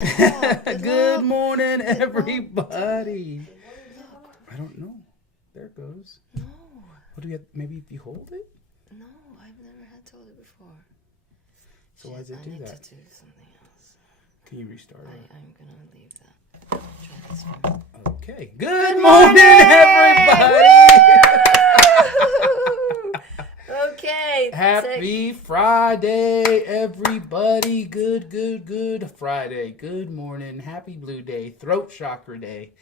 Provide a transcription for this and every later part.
Good morning, everybody. I don't know. There it goes. No. What do you have? Maybe if you hold it? No, I've never had told it before. So why does it do I need that? to do something else. Can you restart it? I'm going to leave that. Try this one. Okay. Good morning, everybody. Okay. Happy Friday, everybody. Good Friday. Good morning. Happy Blue Day. Throat Chakra Day.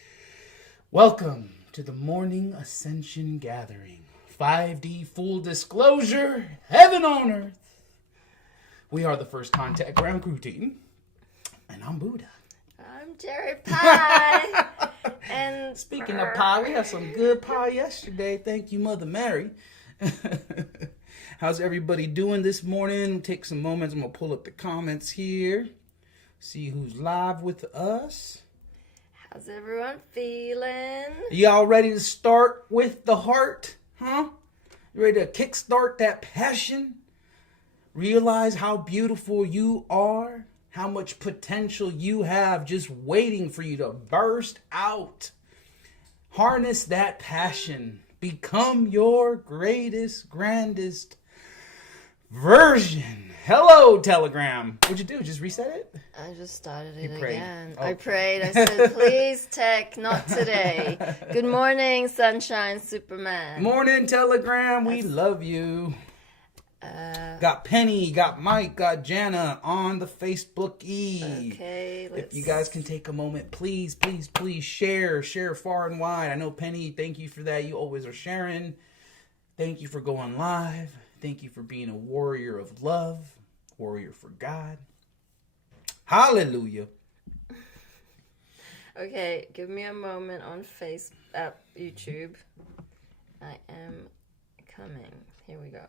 Welcome to the morning Ascension gathering. 5D full disclosure. Heaven on earth. We are the First Contact Ground Crew team. And I'm Buddha. I'm Jerry Pie. And speaking of pie, we had some good pie yesterday. Thank you, Mother Mary. How's everybody doing this morning? Take some moments. I'm going to pull up the comments here. See who's live with us. How's everyone feeling? Y'all ready to start with the heart? Huh? You ready to kickstart that passion? Realize how beautiful you are. How much potential you have just waiting for you to burst out. Harness that passion. Become your greatest, grandest version. Hello, Telegram. What'd you do? Just reset it? I just started it You prayed. again. Oh. I prayed. I said, please, tech, not today. Good morning, Sunshine Superman. Morning, Telegram. We love you. Got Penny, got Mike, got Jana on the Facebook-y. Okay, If you guys can take a moment, please share far and wide. I know, Penny, thank you for that. You always are sharing. Thank you for going live. Thank you for being a warrior of love, warrior for God. Hallelujah. Okay, give me a moment on YouTube. I am coming. Here we go.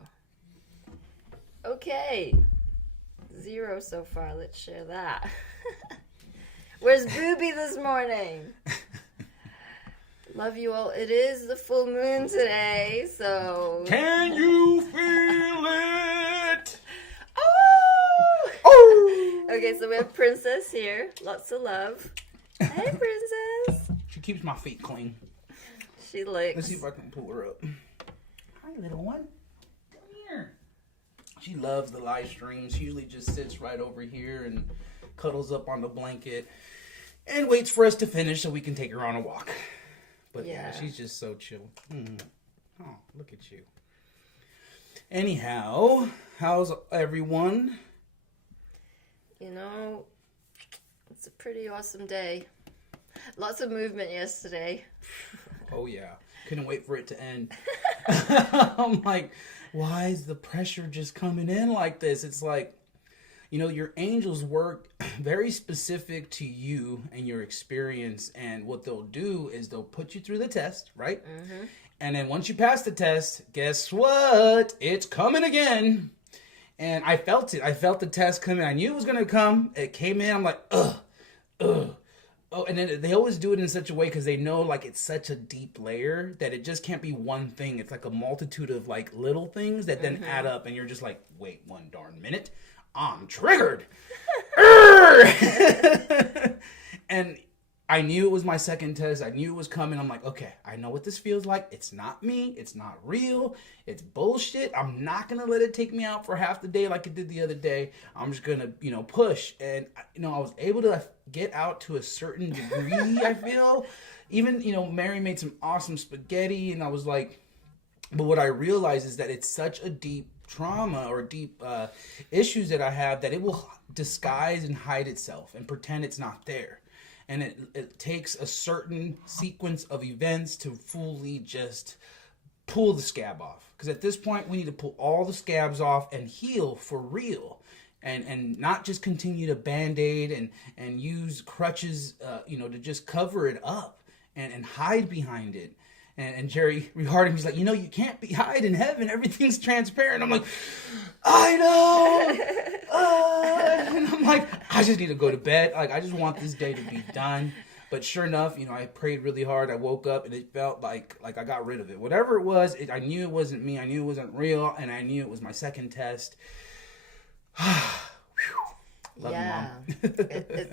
Okay. 0 so far. Let's share that. Where's Booby this morning? Love you all. It is the full moon today, so... Can you feel it? Oh! Oh! Okay, so we have Princess here. Lots of love. Hey, Princess. She keeps my feet clean. She licks. Let's see if I can pull her up. Hi, little one. Come here. She loves the live streams. She usually just sits right over here and cuddles up on the blanket and waits for us to finish so we can take her on a walk. But yeah, she's just so chill. Oh, look at you. Anyhow, how's everyone? You know, it's a pretty awesome day. Lots of movement yesterday. Oh, yeah. Couldn't wait for it to end. I'm like, why is the pressure just coming in like this? It's like, you know, your angels work very specific to you and your experience. And what they'll do is they'll put you through the test, right? Mm-hmm. And then once you pass the test, guess what? It's coming again. And I felt it. I felt the test coming. I knew it was going to come. It came in. I'm like, ugh. Oh, and then they always do it in such a way because they know like it's such a deep layer that it just can't be one thing. It's like a multitude of like little things that then add up, and you're just like, wait one darn minute, I'm triggered. And I knew it was my second test. I knew it was coming. I'm like, okay, I know what this feels like. It's not me. It's not real. It's bullshit. I'm not going to let it take me out for half the day like it did the other day. I'm just going to, push. And, I was able to get out to a certain degree, I feel. Even, Mary made some awesome spaghetti. And I was like, but what I realized is that it's such a deep trauma or deep issues that I have that it will disguise and hide itself and pretend it's not there. And it takes a certain sequence of events to fully just pull the scab off. Because at this point, we need to pull all the scabs off and heal for real. And not just continue to Band-Aid and use crutches, to just cover it up and hide behind it. And Jerry Reharding, he's like, you can't be hide in heaven. Everything's transparent. I'm like, I know. And I'm like, I just need to go to bed. Like, I just want this day to be done. But sure enough, I prayed really hard. I woke up and it felt like I got rid of it. Whatever it was, I knew it wasn't me. I knew it wasn't real. And I knew it was my second test. Love you, yeah. Mom.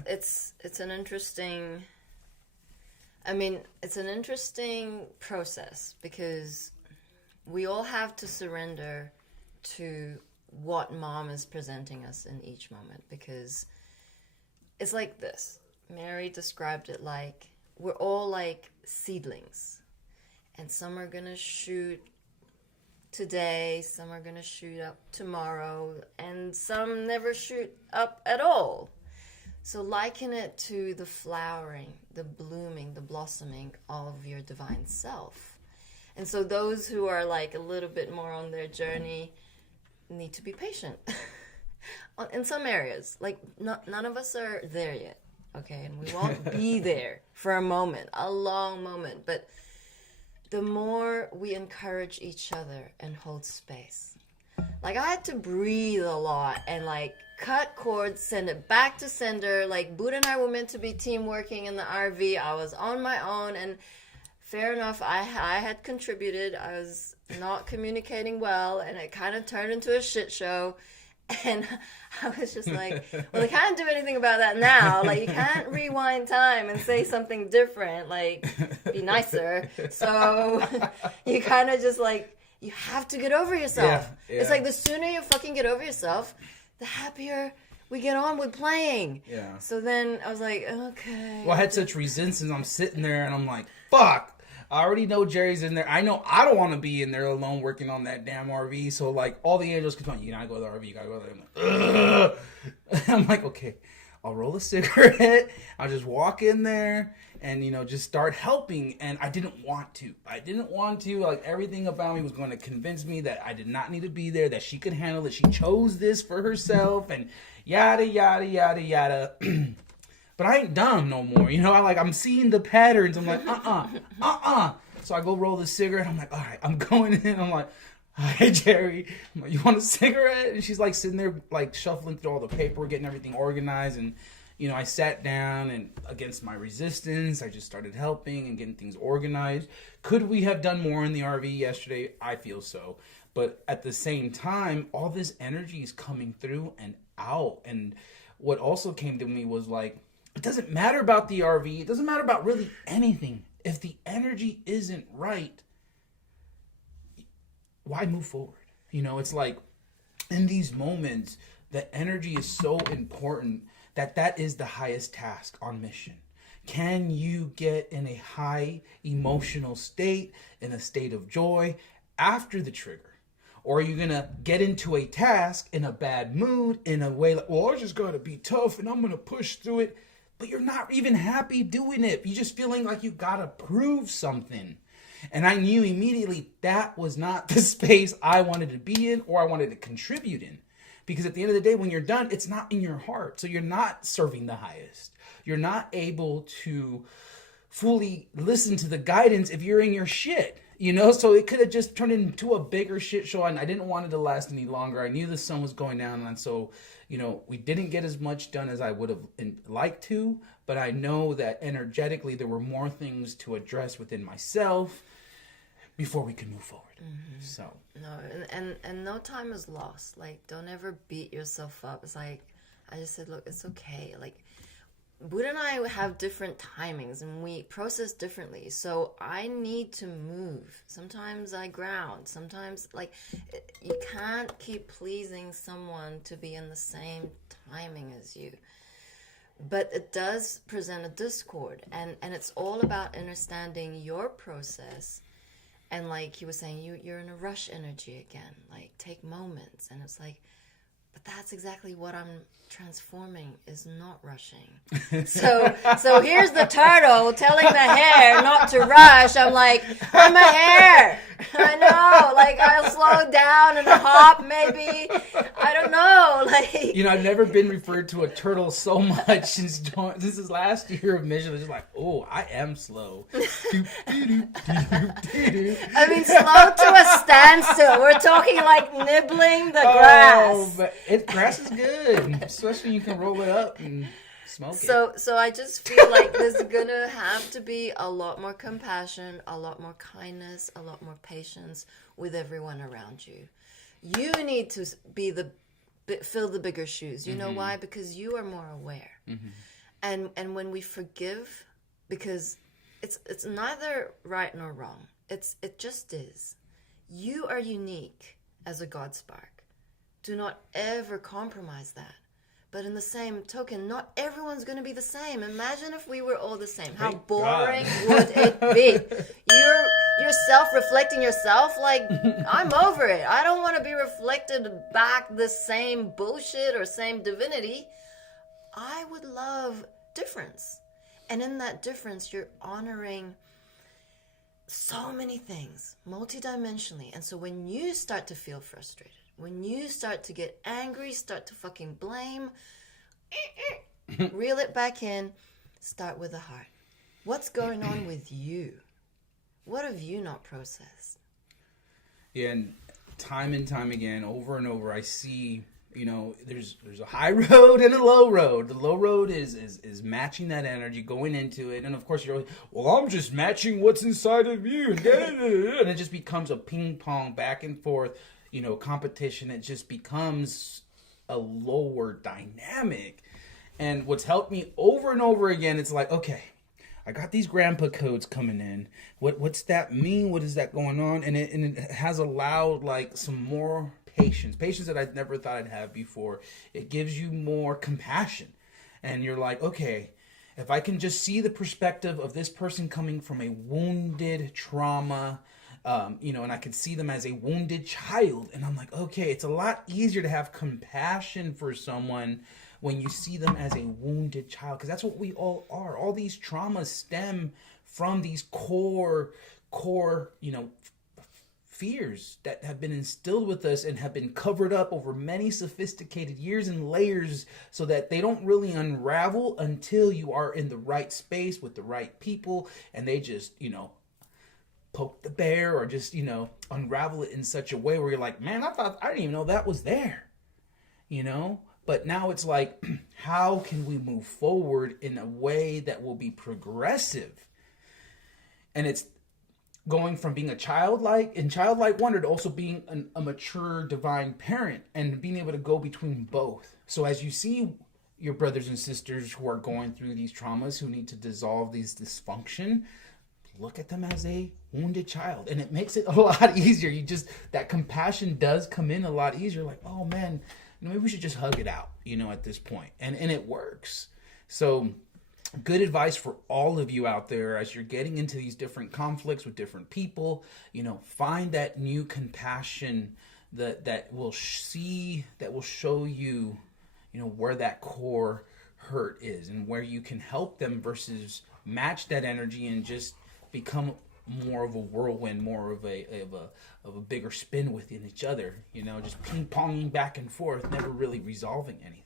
It's an interesting. I mean, it's an interesting process because we all have to surrender to what Mom is presenting us in each moment, because it's like this. Mary described it like we're all like seedlings, and some are gonna shoot today, some are gonna shoot up tomorrow, and some never shoot up at all. So liken it to the flowering, the blooming, the blossoming of your divine self. And so those who are like a little bit more on their journey need to be patient. In some areas, like none of us are there yet, okay? And we won't be there for a moment, a long moment. But the more we encourage each other and hold space. Like, I had to breathe a lot and, like, cut cords, send it back to sender. Like, Buddha and I were meant to be team working in the RV. I was on my own, and fair enough, I had contributed. I was not communicating well, and it kind of turned into a shit show. And I was just like, well, I can't do anything about that now. Like, you can't rewind time and say something different. Like, be nicer. So you kind of just, like, you have to get over yourself. Yeah. It's like the sooner you fucking get over yourself, the happier we get on with playing. Yeah. So then I was like, okay. Well, I had such resistance. I'm sitting there and I'm like, fuck. I already know Jerry's in there. I know I don't want to be in there alone working on that damn RV. So, like, all the angels come on, you gotta go to the RV, you gotta go there. I'm like, ugh. I'm like, okay, I'll roll a cigarette. I'll just walk in there and, you know, just start helping. And I didn't want to. Like, everything about me was going to convince me that I did not need to be there, that she could handle it. She chose this for herself and yada, yada, yada, yada. But I ain't dumb no more, you know. I'm seeing the patterns. I'm like, So I go roll the cigarette. I'm like, all right, I'm going in. I'm like, hi, Jerry. I'm like, you want a cigarette? And she's like sitting there, like shuffling through all the paperwork, getting everything organized. And, you know, I sat down and against my resistance, I just started helping and getting things organized. Could we have done more in the RV yesterday? I feel so. But at the same time, all this energy is coming through and out. And what also came to me was like, it doesn't matter about the RV. It doesn't matter about really anything. If the energy isn't right, why move forward? You know, it's like in these moments, the energy is so important that is the highest task on mission. Can you get in a high emotional state, in a state of joy after the trigger? Or are you going to get into a task in a bad mood, in a way like, well, I just got to be tough and I'm going to push through it. But you're not even happy doing it. You're just feeling like you got to prove something. And I knew immediately that was not the space I wanted to be in or I wanted to contribute in. Because at the end of the day, when you're done, it's not in your heart. So you're not serving the highest. You're not able to fully listen to the guidance if you're in your shit. You know, so it could have just turned into a bigger shit show, and I didn't want it to last any longer. I knew the sun was going down, and so, you know, we didn't get as much done as I would have liked to, but I know that energetically there were more things to address within myself before we could move forward. Mm-hmm. So. No, and no time is lost. Like, don't ever beat yourself up. It's like, I just said, look, it's okay. Like, Buddha and I have different timings and we process differently. So I need to move. Sometimes I ground. Sometimes, like, you can't keep pleasing someone to be in the same timing as you. But it does present a discord. And it's all about understanding your process. And like he was saying, you're in a rush energy again. Like, take moments. And it's like, but that's exactly what I'm transforming, is not rushing. So here's the turtle telling the hare not to rush. I'm like, I'm a hare. I know. Like, I'll slow down and hop maybe. I don't know. Like, you know, I've never been referred to a turtle so much since this is last year of mission. I was just like, oh, I am slow. I mean, slow to a standstill. We're talking like nibbling the grass. Oh, but grass is good, especially you can roll it up and smoke it. So I just feel like there's gonna have to be a lot more compassion, a lot more kindness, a lot more patience with everyone around you. You need to be the fill the bigger shoes. You know why? Because you are more aware. And when we forgive, because it's neither right nor wrong. It just is. You are unique as a God spark. Do not ever compromise that. But in the same token, not everyone's going to be the same. Imagine if we were all the same. How Thank boring God. would it be? You're self-reflecting yourself. Like, I'm over it. I don't want to be reflected back the same bullshit or same divinity. I would love difference. And in that difference, you're honoring so many things multidimensionally. And so when you start to feel frustrated, when you start to get angry, start to fucking blame, reel it back in, start with the heart. What's going on with you? What have you not processed? Yeah, and time again, over and over, I see, you know, there's a high road and a low road. The low road is matching that energy, going into it. And of course, you're like, well, I'm just matching what's inside of you. And it just becomes a ping pong back and forth, you know, competition. It just becomes a lower dynamic. And what's helped me over and over again, it's like, okay, I got these grandpa codes coming in. What's that mean? What is that going on? And it has allowed like some more patience that I never thought I'd have before. It gives you more compassion. And you're like, okay, if I can just see the perspective of this person coming from a wounded trauma, you know, and I can see them as a wounded child. And I'm like, okay, it's a lot easier to have compassion for someone when you see them as a wounded child, because that's what we all are. All these traumas stem from these core, you know, fears that have been instilled with us and have been covered up over many sophisticated years and layers so that they don't really unravel until you are in the right space with the right people and they just, you know, poke the bear or just, you know, unravel it in such a way where you're like, man, I didn't even know that was there, you know? But now it's like, how can we move forward in a way that will be progressive? And it's going from being a childlike wonder to also being a mature divine parent and being able to go between both. So as you see your brothers and sisters who are going through these traumas, who need to dissolve these dysfunction, look at them as a wounded child. And it makes it a lot easier. That compassion does come in a lot easier. Like, oh man, maybe we should just hug it out, you know, at this point. And it works. So good advice for all of you out there as you're getting into these different conflicts with different people, you know, find that new compassion that will show you, you know, where that core hurt is and where you can help them versus match that energy and just become more of a whirlwind, more of a bigger spin within each other, you know, just ping-ponging back and forth, never really resolving anything.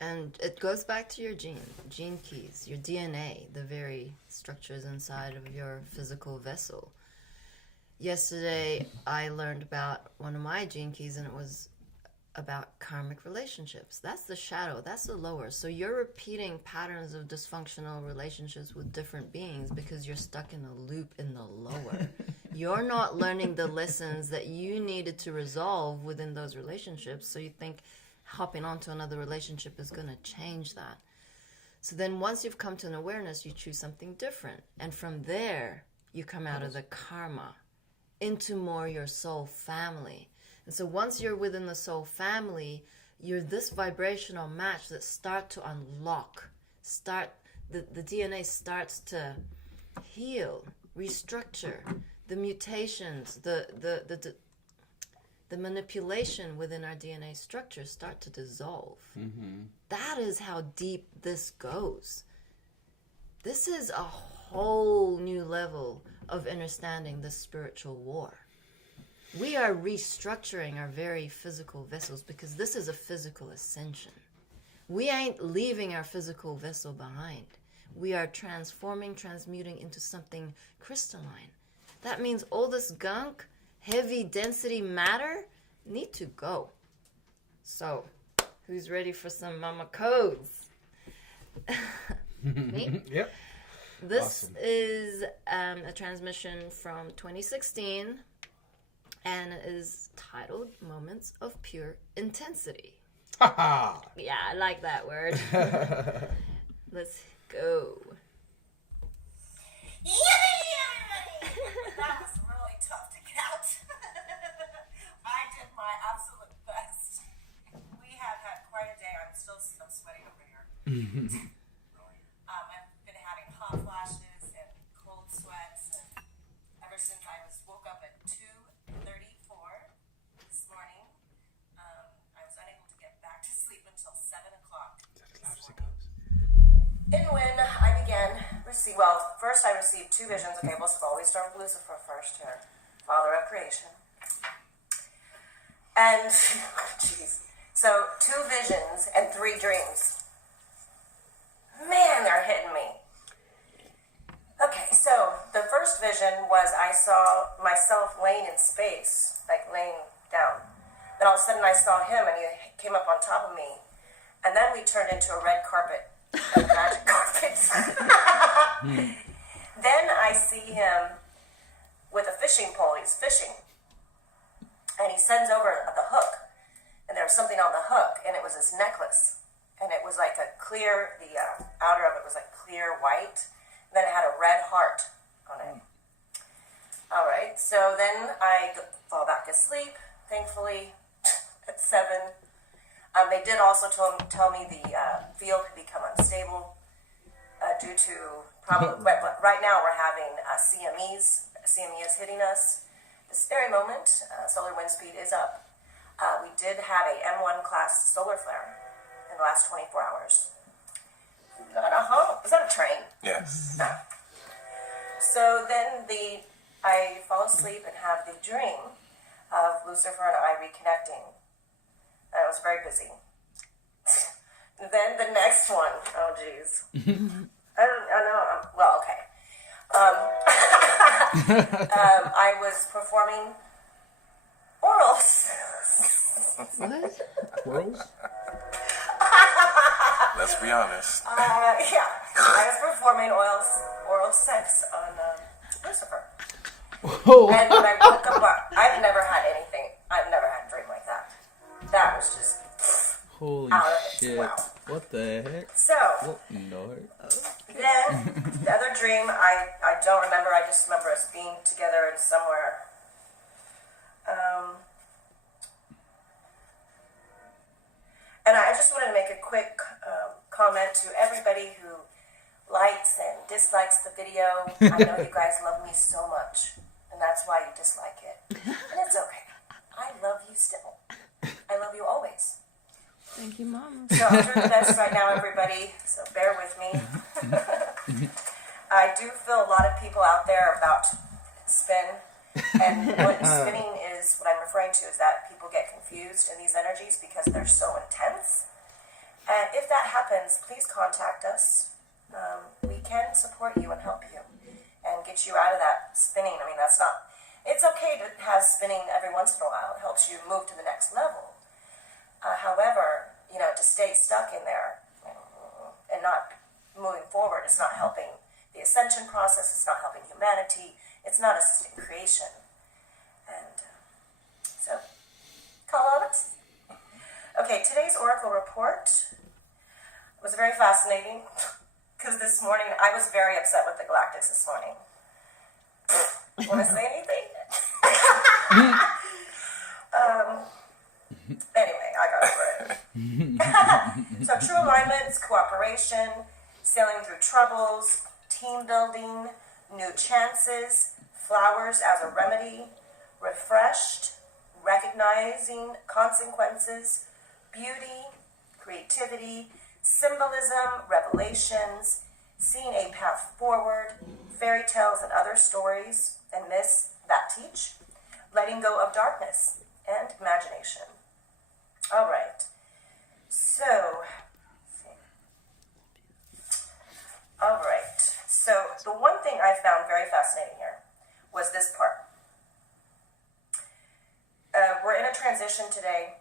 And it goes back to your gene keys, your DNA, the very structures inside of your physical vessel. Yesterday, I learned about one of my gene keys, and it was about karmic relationships. That's the shadow. That's the lower. So you're repeating patterns of dysfunctional relationships with different beings because you're stuck in a loop in the lower. You're not learning the lessons that you needed to resolve within those relationships. So you think hopping onto another relationship is going to change that. So then once you've come to an awareness, you choose something different. And from there, you come out of the karma into more your soul family. And so once you're within the soul family, you're this vibrational match that start to unlock. The DNA starts to heal, restructure. The mutations, the manipulation within our DNA structure start to dissolve. Mm-hmm. That is how deep this goes. This is a whole new level of understanding the spiritual war. We are restructuring our very physical vessels because this is a physical ascension. We ain't leaving our physical vessel behind. We are transforming, transmuting into something crystalline. That means all this gunk, heavy density matter, need to go. So, who's ready for some mama codes? Me? Yep. This awesome. is a transmission from 2016 and it is titled Moments of Pure Intensity. Ha Yeah, I like that word. Let's go. That was really tough to get out. I did my absolute best. We have had quite a day. I'm sweating over here. I've been having hot flashes and cold sweats, and ever since I woke up at 2:34 this morning, I was unable to get back to sleep until 7 o'clock this morning. And when I began first I received 2 visions. Okay, we'll always start with Lucifer first here, Father of Creation. And, jeez, so 2 visions and 3 dreams. Man, they're hitting me. Okay, so the first vision was I saw myself laying in space, like laying down. Then all of a sudden I saw him and he came up on top of me. And then we turned into a red carpet, a magic carpet. Then I see him with a fishing pole. He's fishing. And he sends over the hook. And there was something on the hook, and it was this necklace. And it was like a clear, the outer of it was like clear white. And then it had a red heart on it. All right, so then I fall back asleep, thankfully, at 7. They did also tell me the field could become unstable due to probably, right now we're having CMEs. CME is hitting us. This very moment, solar wind speed is up. We did have a M1 class solar flare in the last 24 hours. We got a hump. Is that a train? Yes. No. So then I fall asleep and have the dream of Lucifer and I reconnecting. I was very busy. Then the next one, oh geez. I know, well, okay. I was performing orals. What? Squirrels? Let's be honest. Yeah, I was performing oral sex on Lucifer. Oh. And when I woke up, I've never had a dream like that. That was just Holy out of its shit. wow. What the heck? So, What? No. then, the other dream, I don't remember. I just remember us being together in somewhere. And I just wanted to make a quick comment to everybody who likes and dislikes the video. I know you guys love me so much, and that's why you dislike it. And it's okay. I love you still. I love you always. Thank you, Mama. So I'm doing the best right now, everybody, so bear with me. I do feel a lot of people out there about spin, and what spinning is, what I'm referring to is that people get confused in these energies because they're so intense. And if that happens, please contact us. We can support you and help you and get you out of that spinning. I mean, it's okay to have spinning every once in a while. It helps you move to the next level. However, to stay stuck in there and not moving forward, it's not helping the ascension process, it's not helping humanity, it's not assisting creation. And so, call on us. Okay, today's Oracle report was very fascinating because this morning, I was very upset with the Galactics this morning. Want to say anything? Anyway, I got over it. So true alignments, cooperation, sailing through troubles, team building, new chances, flowers as a remedy, refreshed, recognizing consequences, beauty, creativity, symbolism, revelations, seeing a path forward, fairy tales and other stories and myths that teach, letting go of darkness, and imagination. All right. So, all right. So the one thing I found very fascinating here was this part. We're in a transition today,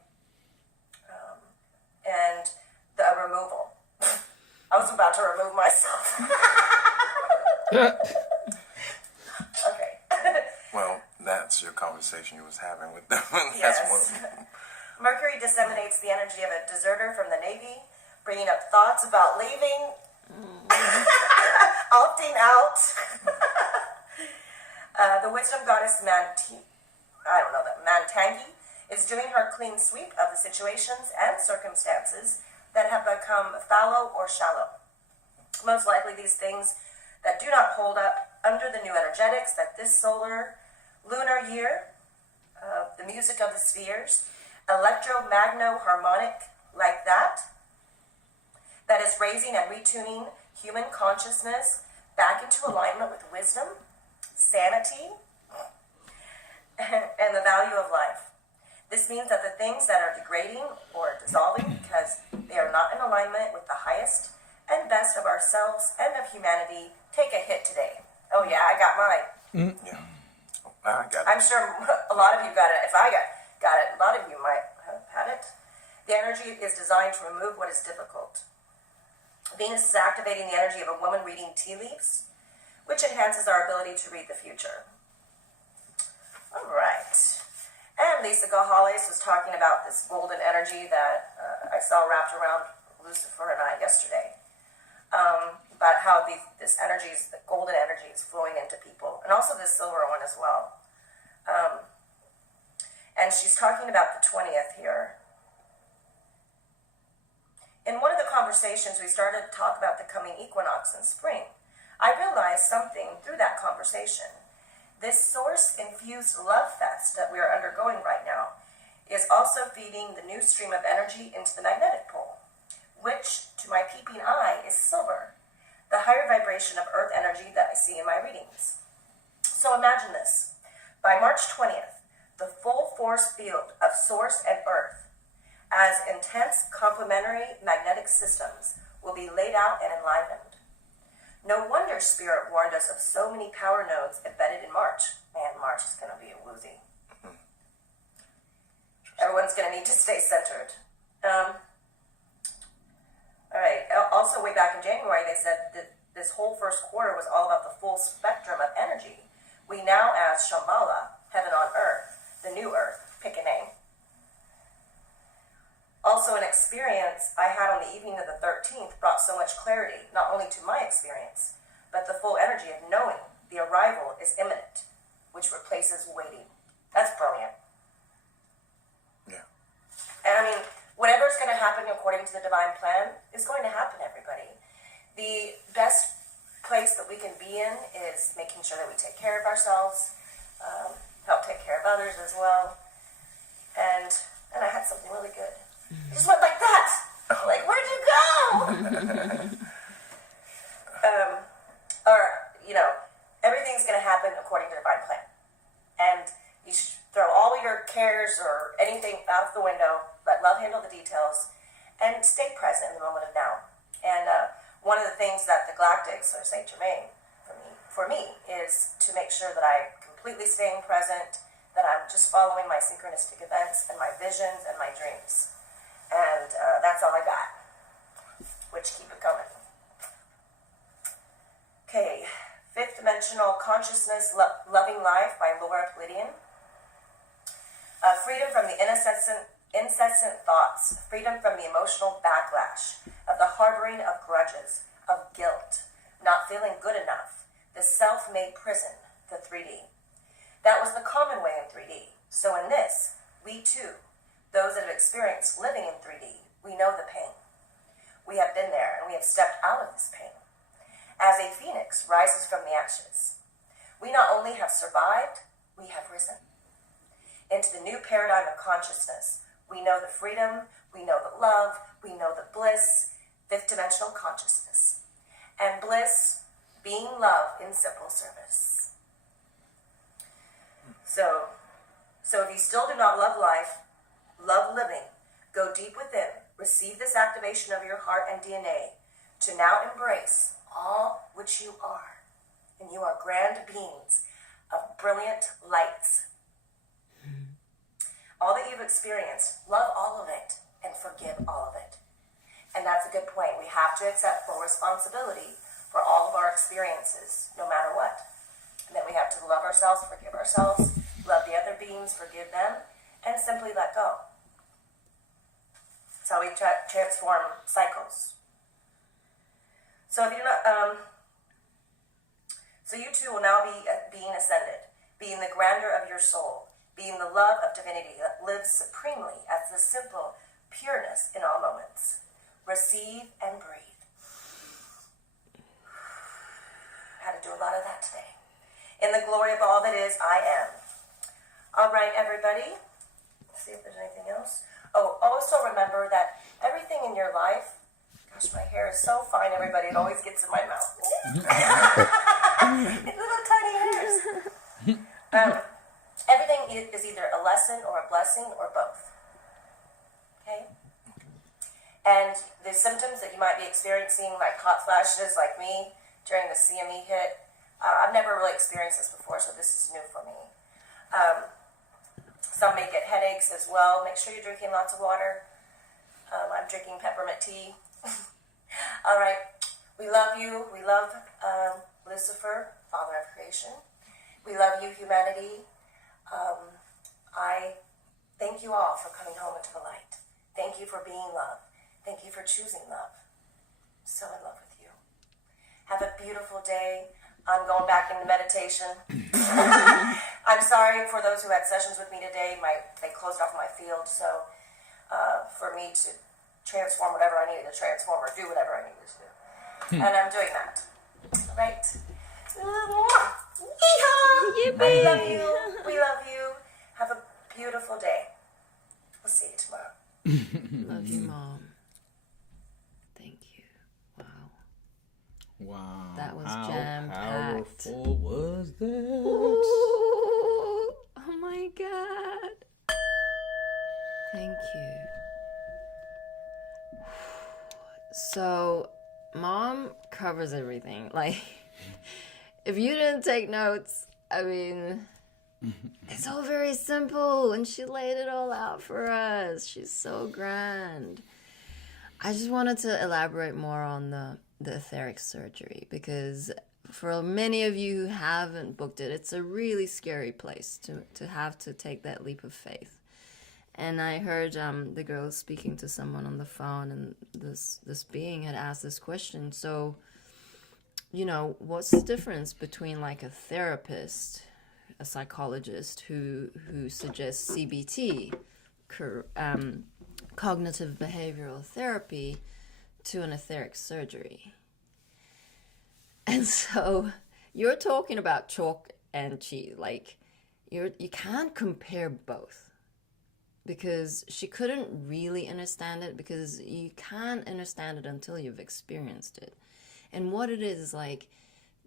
and the removal. I was about to remove myself. Okay. Well, that's that's your conversation you was having with them. Yes. That's one of them. Mercury disseminates the energy of a deserter from the Navy, bringing up thoughts about leaving, opting out. The wisdom goddess Mantangi is doing her clean sweep of the situations and circumstances that have become fallow or shallow. Most likely these things that do not hold up under the new energetics that this lunar year, the music of the spheres, electromagno-harmonic like that is raising and retuning human consciousness back into alignment with wisdom, sanity, and the value of life. This means that the things that are degrading or dissolving because they are not in alignment with the highest and best of ourselves and of humanity take a hit today. Oh yeah, I got mine. Yeah. I got it. I'm sure a lot of you got it. If I got it, a lot of you might have had it. The energy is designed to remove what is difficult. Venus is activating the energy of a woman reading tea leaves, which enhances our ability to read the future. All right. And Lisa Gahales was talking about this golden energy that I saw wrapped around Lucifer and I yesterday. About how this energy, the golden energy, is flowing into people, and also the silver one as well. And she's talking about the 20th here. In one of the conversations, we started to talk about the coming equinox in spring. I realized something through that conversation. This source-infused love fest that we are undergoing right now is also feeding the new stream of energy into the magnetic pole, which, to my peeping eye, is silver, the higher vibration of earth energy that I see in my readings. So imagine this. By March 20th, the full force field of source and earth, as intense complementary magnetic systems, will be laid out and enlivened. No wonder Spirit warned us of so many power nodes embedded in March. Man, March is going to be a woozy. Everyone's going to need to stay centered. All right. Also, way back in January, they said that this whole first quarter was all about the full spectrum of energy. We now, as Shambhala, heaven on earth, the new earth, pick a name. Also, an experience I had on the evening of the 13th brought so much clarity, not only to my experience, but the full energy of knowing the arrival is imminent, which replaces waiting. That's brilliant. Yeah. And I mean, whatever's going to happen according to the divine plan is going to happen, everybody. The best place that we can be in is making sure that we take care of ourselves, help take care of others as well. And I had something really good. It just went like that. Like, where'd you go? Everything's going to happen according to the divine plan. And you should throw all your cares or anything out the window, let love handle the details, and stay present in the moment of now. And one of the things that the Galactics, or Saint Germain, for me, is to make sure that I'm completely staying present, that I'm just following my synchronistic events and my visions and my dreams. And that's all I got. Which, keep it coming. Okay, Fifth Dimensional Consciousness, Loving Life by Laura Palladian. Freedom from the incessant thoughts, freedom from the emotional backlash, of the harboring of grudges, of guilt, not feeling good enough, the self-made prison, the 3D. That was the common way in 3D. So in this, we too, those that have experienced living in 3D, we know the pain. We have been there and we have stepped out of this pain. As a phoenix rises from the ashes, we not only have survived, we have risen. Into the new paradigm of consciousness, we know the freedom, we know the love, we know the bliss, fifth dimensional consciousness. And bliss being love in simple service. So if you still do not love life, love living, go deep within, receive this activation of your heart and DNA to now embrace all which you are. And you are grand beings of brilliant lights. All that you've experienced, love all of it and forgive all of it. And that's a good point. We have to accept full responsibility for all of our experiences, no matter what. And then we have to love ourselves, forgive ourselves, love the other beings, forgive them, and simply let go. That's how we transform cycles. So if you're not, so you too will now be being ascended, being the grandeur of your soul, being the love of divinity that lives supremely as the simple pureness in all moments. Receive and breathe. Had to do a lot of that today. In the glory of all that is, I am. All right, everybody. Let's see if there's anything else. Oh, also remember that everything in your life, gosh, my hair is so fine, everybody. It always gets in my mouth. Little tiny hairs. Everything is either a lesson or a blessing or both. Okay? And the symptoms that you might be experiencing, like hot flashes like me during the CME hit, I've never really experienced this before, so this is new for me. Some may get headaches as well. Make sure you're drinking lots of water. I'm drinking peppermint tea. All right. We love you. We love Lucifer, Father of Creation. We love you, humanity. I thank you all for coming home into the light. Thank you for being love. Thank you for choosing love. So in love with you. Have a beautiful day. I'm going back into meditation. I'm sorry for those who had sessions with me today. They closed off my field, so for me to transform whatever I needed to transform or do whatever I needed to do. And I'm doing that. All right? Yippee! I love you. We love you. Have a beautiful day. We'll see you tomorrow. Love you, Mom. Thank you. Wow. Wow. That was how jam-packed. powerful was that? Ooh, oh my God. Thank you. So, Mom covers everything. Like, if you didn't take notes, I mean, it's all very simple, and she laid it all out for us. She's so grand. I just wanted to elaborate more on the etheric surgery, because for many of you who haven't booked it, it's a really scary place to have to take that leap of faith. And I heard the girl speaking to someone on the phone, and this being had asked this question. So, you know, what's the difference between like a therapist, a psychologist who suggests CBT, cognitive behavioral therapy, to an etheric surgery? And so you're talking about chalk and cheese. Like, you can't compare both, because she couldn't really understand it, because you can't understand it until you've experienced it. And what it is like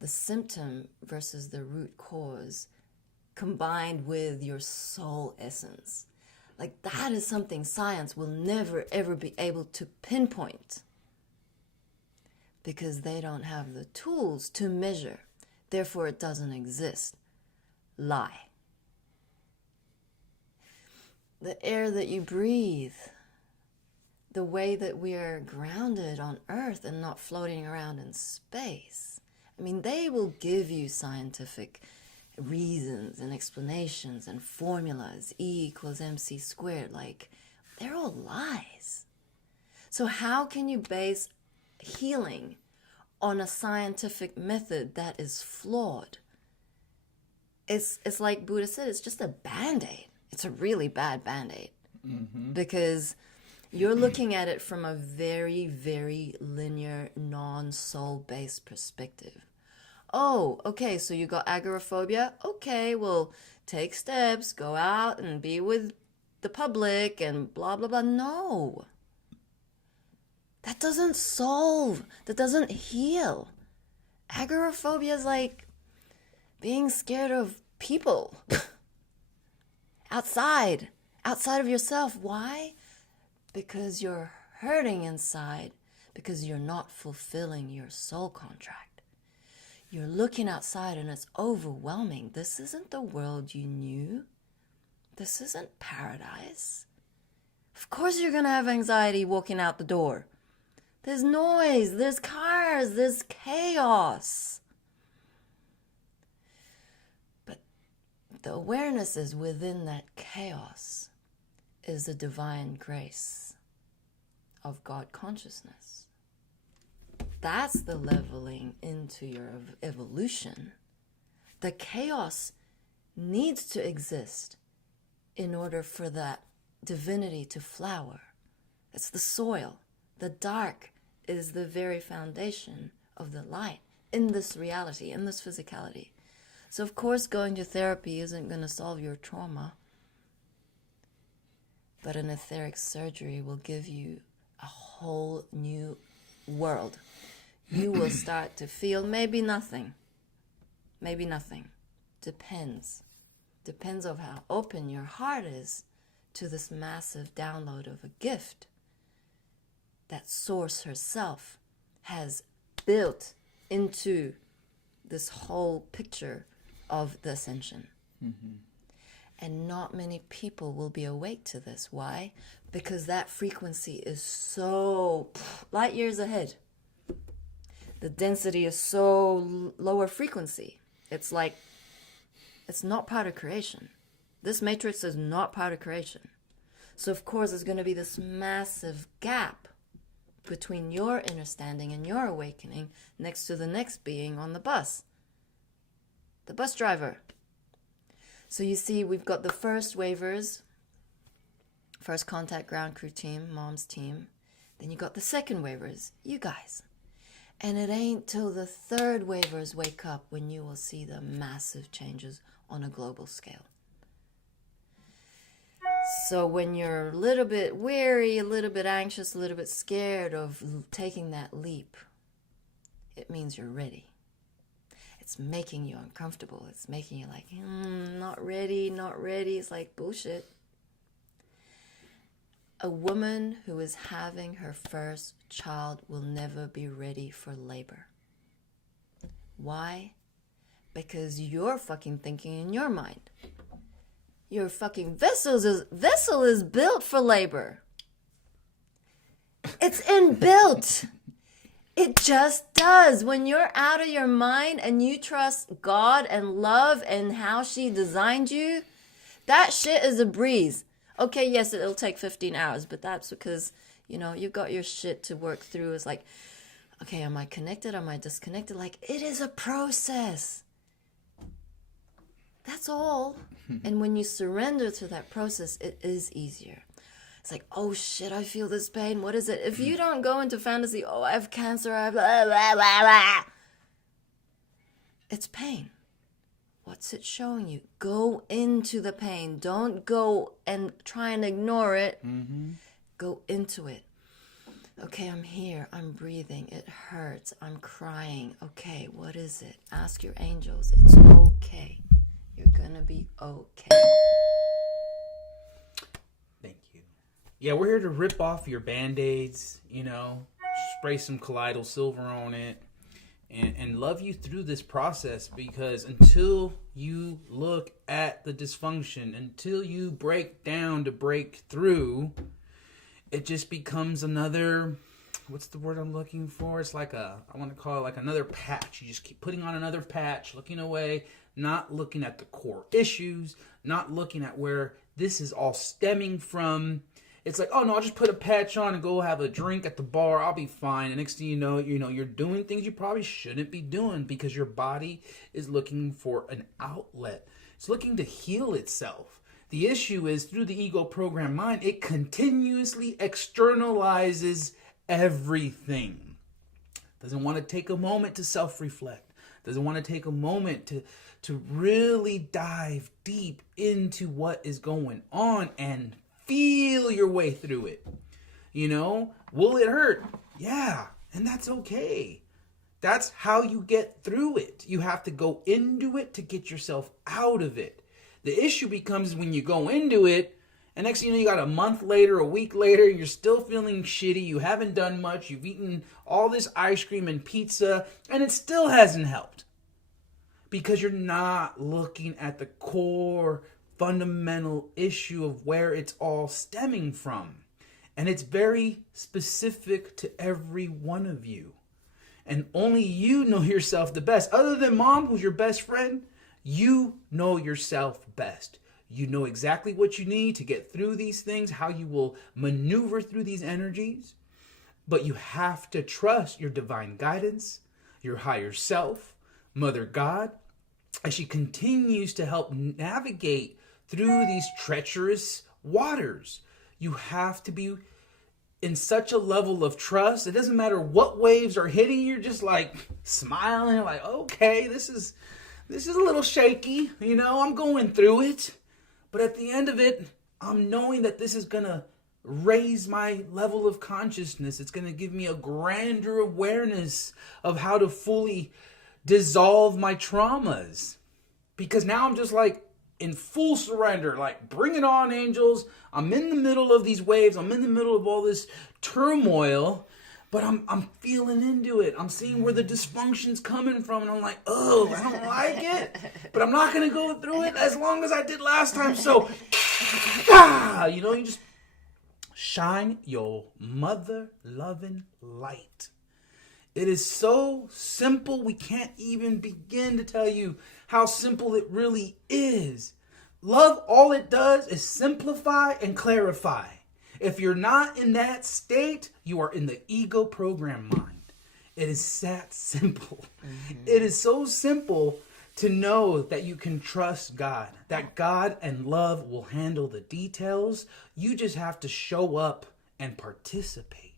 the symptom versus the root cause combined with your soul essence. Like, that is something science will never ever be able to pinpoint, because they don't have the tools to measure. Therefore, it doesn't exist. Lie. The air that you breathe, the way that we are grounded on Earth and not floating around in space. I mean, they will give you scientific reasons and explanations and formulas. E equals MC squared. Like, they're all lies. So how can you base healing on a scientific method that is flawed? It's like Buddha said, it's just a Band-Aid. It's a really bad Band-Aid. Because you're looking at it from a very, very linear, non-soul-based perspective. Oh, okay, so you got agoraphobia? Okay, well, take steps, go out and be with the public and blah, blah, blah. No. That doesn't solve. That doesn't heal. Agoraphobia is like being scared of people. Outside of yourself. Why? Because you're hurting inside, because you're not fulfilling your soul contract. You're looking outside and it's overwhelming. This isn't the world you knew. This isn't paradise. Of course you're going to have anxiety walking out the door. There's noise, there's cars, there's chaos. But the awareness is within that chaos is the divine grace of God consciousness. That's the leveling into your evolution. The chaos needs to exist in order for that divinity to flower. It's the soil. The dark is the very foundation of the light in this reality, in this physicality. So of course going to therapy isn't going to solve your trauma, but an etheric surgery will give you a whole new world. You will start to feel maybe nothing. Depends on how open your heart is to this massive download of a gift that Source herself has built into this whole picture of the Ascension. Mm-hmm. And not many people will be awake to this. Why? Because that frequency is so light years ahead. The density is so lower frequency. It's like, it's not part of creation. This matrix is not part of creation. So of course there's going to be this massive gap between your understanding and your awakening next to the next being on the bus. The bus driver. So you see, we've got the first waivers, first contact ground crew team, mom's team. Then you got the second waivers, you guys. And it ain't till the third waivers wake up when you will see the massive changes on a global scale. So when you're a little bit weary, a little bit anxious, a little bit scared of taking that leap, it means you're ready. It's making you uncomfortable. It's making you like, not ready. It's like bullshit. A woman who is having her first child will never be ready for labor. Why? Because you're fucking thinking in your mind. Your fucking vessel is built for labor. It's inbuilt. It just does. When you're out of your mind and you trust God and love and how she designed you, that shit is a breeze. Okay, yes, it'll take 15 hours, but that's because, you've got your shit to work through. It's like, okay, am I connected? Am I disconnected? Like, it is a process. That's all. And when you surrender to that process, it is easier. It's like, oh shit, I feel this pain. What is it? If you don't go into fantasy, oh, I have cancer, I have blah, blah, blah, blah. It's pain. What's it showing you? Go into the pain. Don't go and try and ignore it. Mm-hmm. Go into it. Okay, I'm here. I'm breathing. It hurts. I'm crying. Okay, what is it? Ask your angels. It's okay. You're gonna be okay. Thank you. Yeah, we're here to rip off your Band-Aids, spray some colloidal silver on it, and love you through this process, because until you look at the dysfunction, until you break down to break through, it just becomes another, what's the word I'm looking for? It's like I want to call it like another patch. You just keep putting on another patch, looking away, not looking at the core issues, not looking at where this is all stemming from. It's like, oh no, I'll just put a patch on and go have a drink at the bar. I'll be fine. And next thing you know, you're doing things you probably shouldn't be doing because your body is looking for an outlet. It's looking to heal itself. The issue is through the ego program mind, it continuously externalizes everything. Doesn't want to take a moment to self-reflect. Doesn't want to take a moment to really dive deep into what is going on and feel your way through it. Will it hurt? Yeah, and that's okay. That's how you get through it. You have to go into it to get yourself out of it. The issue becomes when you go into it, and next thing you know, you got a month later, a week later, you're still feeling shitty, you haven't done much, you've eaten all this ice cream and pizza, and it still hasn't helped. Because you're not looking at the core fundamental issue of where it's all stemming from. And it's very specific to every one of you. And only you know yourself the best. Other than mom, who's your best friend, You know yourself best. You know exactly what you need to get through these things, how you will maneuver through these energies. But you have to trust your divine guidance, your higher self, Mother God, as she continues to help navigate through these treacherous waters. You have to be in such a level of trust. It doesn't matter what waves are hitting you, you're just like smiling, like, okay, this is a little shaky, I'm going through it. But at the end of it, I'm knowing that this is going to raise my level of consciousness. It's going to give me a grander awareness of how to fully dissolve my traumas. Because now I'm just like in full surrender, like bring it on, angels. I'm in the middle of these waves. I'm in the middle of all this turmoil, but I'm feeling into it. I'm seeing where the dysfunction's coming from, and I'm like, oh, I don't like it, but I'm not going to go through it as long as I did last time. So, you just shine your mother-loving light. It is so simple, we can't even begin to tell you how simple it really is. Love, all it does is simplify and clarify. If you're not in that state, you are in the ego program mind. It is that simple. It is so simple to know that you can trust God, that God and love will handle the details. You just have to show up and participate.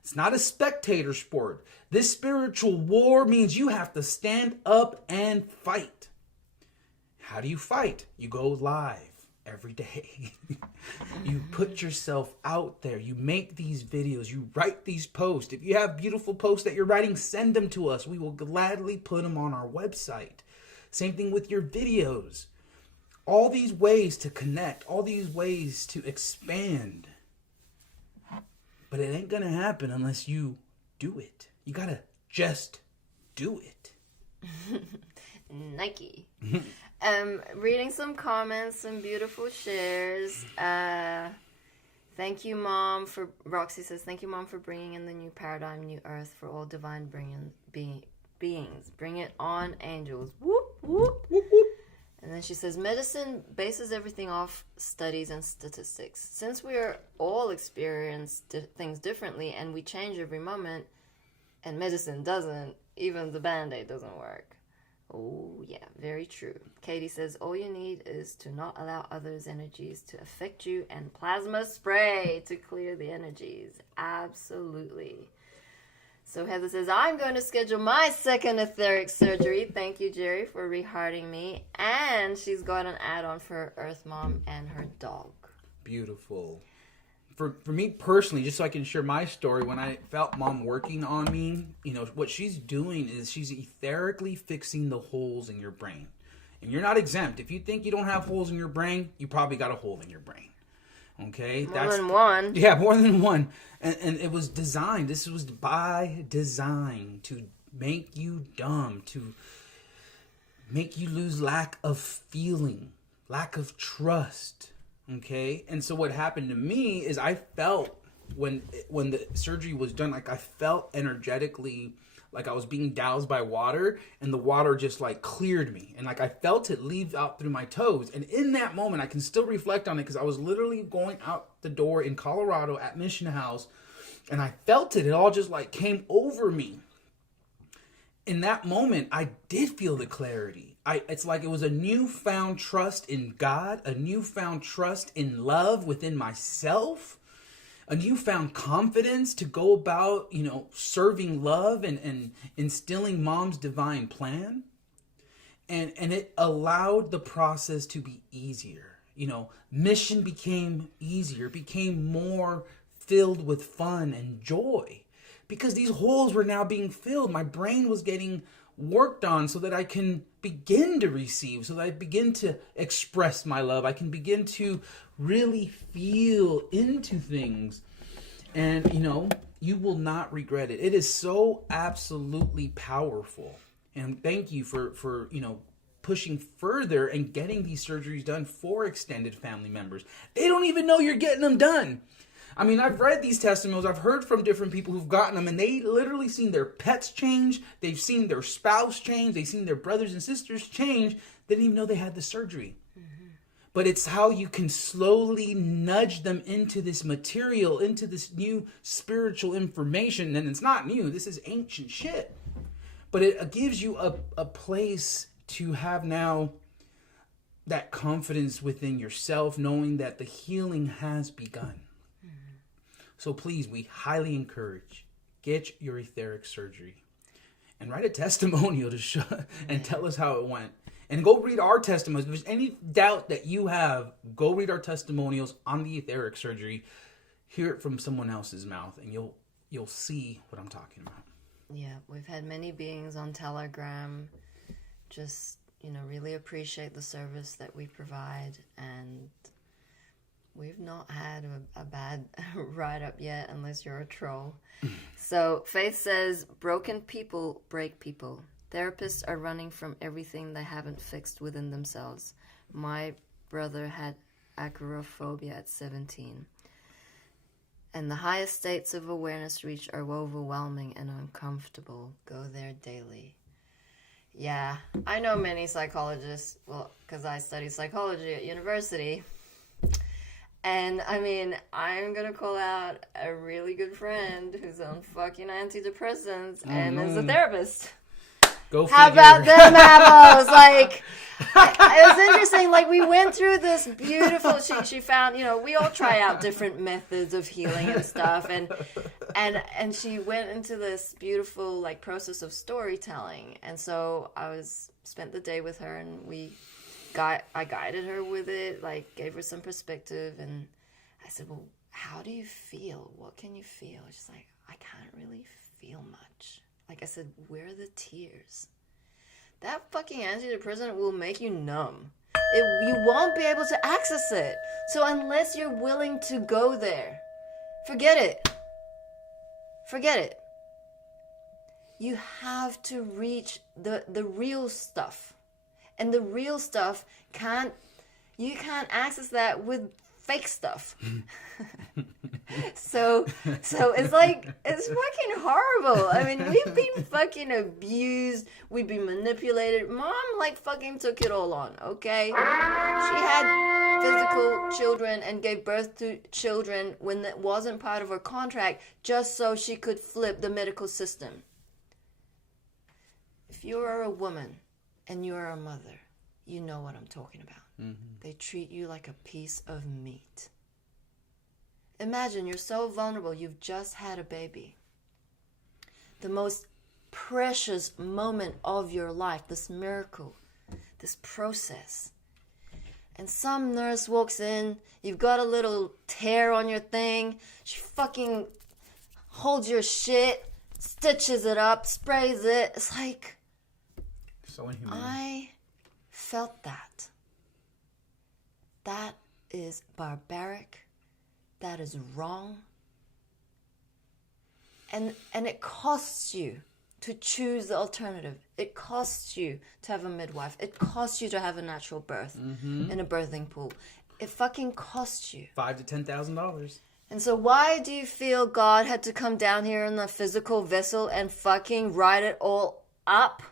It's not a spectator sport. This spiritual war means you have to stand up and fight. How do you fight? You go live every day. You put yourself out there. You make these videos. You write these posts. If you have beautiful posts that you're writing, send them to us. We will gladly put them on our website. Same thing with your videos. All these ways to connect, all these ways to expand. But it ain't going to happen unless you do it. You got to just do it. Nike. Reading some comments, some beautiful shares. Thank you, Mom, for... Roxy says, thank you, Mom, for bringing in the new paradigm, new earth for all divine beings. Bring it on, angels. Whoop, whoop. Whoop, whoop. And then she says, medicine bases everything off studies and statistics. Since we are all experience things differently and we change every moment, and medicine doesn't, even the Band-Aid doesn't work. Oh, yeah, very true. Katie says, all you need is to not allow others' energies to affect you and plasma spray to clear the energies. Absolutely. So Heather says, I'm going to schedule my second etheric surgery. Thank you, Jerry, for rehearting me. And she's got an add-on for Earth Mom and her dog. Beautiful. For me personally, just so I can share my story, when I felt Mom working on me, what she's doing is she's etherically fixing the holes in your brain. And you're not exempt. If you think you don't have holes in your brain, you probably got a hole in your brain. Okay? More than one. Yeah, more than one. And it was designed. This was by design to make you dumb, to make you lose lack of feeling, lack of trust. Okay? And so what happened to me is I felt when the surgery was done, like I felt energetically like I was being doused by water, and the water just like cleared me. And like I felt it leave out through my toes. And in that moment, I can still reflect on it because I was literally going out the door in Colorado at Mission House, and I felt it. It all just like came over me. In that moment, I did feel the clarity. It's like it was a newfound trust in God, a newfound trust in love within myself, a newfound confidence to go about, serving love and instilling Mom's divine plan. And it allowed the process to be easier. Mission became easier, became more filled with fun and joy. Because these holes were now being filled. My brain was getting worked on so that I can begin to receive, so that I begin to express my love. I can begin to really feel into things. And, you will not regret it. It is so absolutely powerful. And thank you for pushing further and getting these surgeries done for extended family members. They don't even know you're getting them done. I mean, I've read these testimonies. I've heard from different people who've gotten them, and they literally seen their pets change. They've seen their spouse change. They've seen their brothers and sisters change. They didn't even know they had the surgery. But it's how you can slowly nudge them into this material, into this new spiritual information. And it's not new. This is ancient shit. But it gives you a place to have now that confidence within yourself, knowing that the healing has begun. So please, we highly encourage, get your etheric surgery and write a testimonial to show and tell us how it went. And go read our testimonies. If there's any doubt that you have, go read our testimonials on the etheric surgery. Hear it from someone else's mouth, and you'll see what I'm talking about. Yeah, we've had many beings on Telegram just, really appreciate the service that we provide, and we've not had a bad write-up yet, unless you're a troll. So Faith says, broken people break people. Therapists are running from everything they haven't fixed within themselves. My brother had agoraphobia at 17. And the highest states of awareness reached are overwhelming and uncomfortable. Go there daily. Yeah, I know many psychologists, well, because I study psychology at university. And, I mean, I'm going to call out a really good friend who's on fucking antidepressants and is a therapist. Go figure. How about them apples? Like, it was interesting. Like, we went through this beautiful. She found, we all try out different methods of healing and stuff, and she went into this beautiful like process of storytelling. And so I spent the day with her, and I guided her with it, like gave her some perspective, and I said, "Well, how do you feel? What can you feel?" She's like, "I can't really feel much." Like I said, where are the tears? That fucking antidepressant will make you numb. You won't be able to access it. So unless you're willing to go there, forget it. Forget it. You have to reach the real stuff. And the real stuff you can't access that with fake stuff. So it's like, it's fucking horrible. I mean, we've been fucking abused. We've been manipulated. Mom, like, fucking took it all on, okay? She had physical children and gave birth to children when that wasn't part of her contract, just so she could flip the medical system. If you are a woman and you are a mother, you know what I'm talking about. Mm-hmm. They treat you like a piece of meat. Imagine you're so vulnerable, you've just had a baby. The most precious moment of your life, this miracle, this process. And some nurse walks in, you've got a little tear on your thing, she fucking holds your shit, stitches it up, sprays it. It's like, so inhumane. I felt that. That is barbaric. That is wrong. And it costs you to choose the alternative. It costs you to have a midwife. It costs you to have a natural birth in a birthing pool. It fucking costs you $5,000 to $10,000. And so why do you feel God had to come down here in a physical vessel and fucking write it all up?